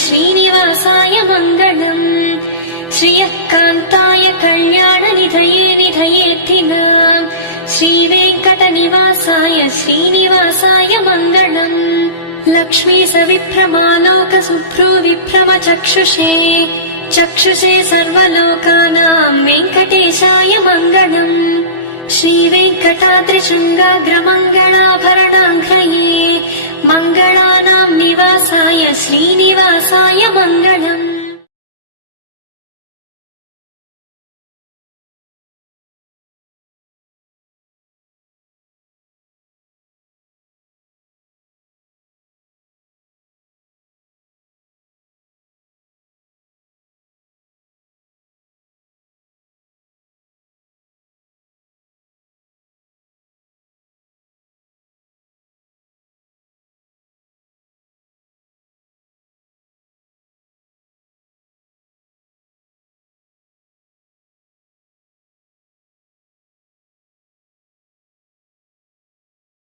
श्रीनिवासाय मङ्गलम्। श्रियःकान्ताय कल्याणनिधये निधयेऽर्थिनाम् श्रीवेङ्कटनिवासाय श्रीनिवासाय मङ्गलम्। लक्ष्मी सविभ्रमालोकसुभ्रू विभ्रमचक्षुषे चक्षुषे सर्वलोकानाम् वेङ्कटेशाय मङ्गलम्। श्रीवेङ्कटाद्रिशृङ्गाग्रमङ्गलाभरणाङ्घ्रये मङ्गलानाम् निवासाय श्रीनिवासाय मङ्गलम्।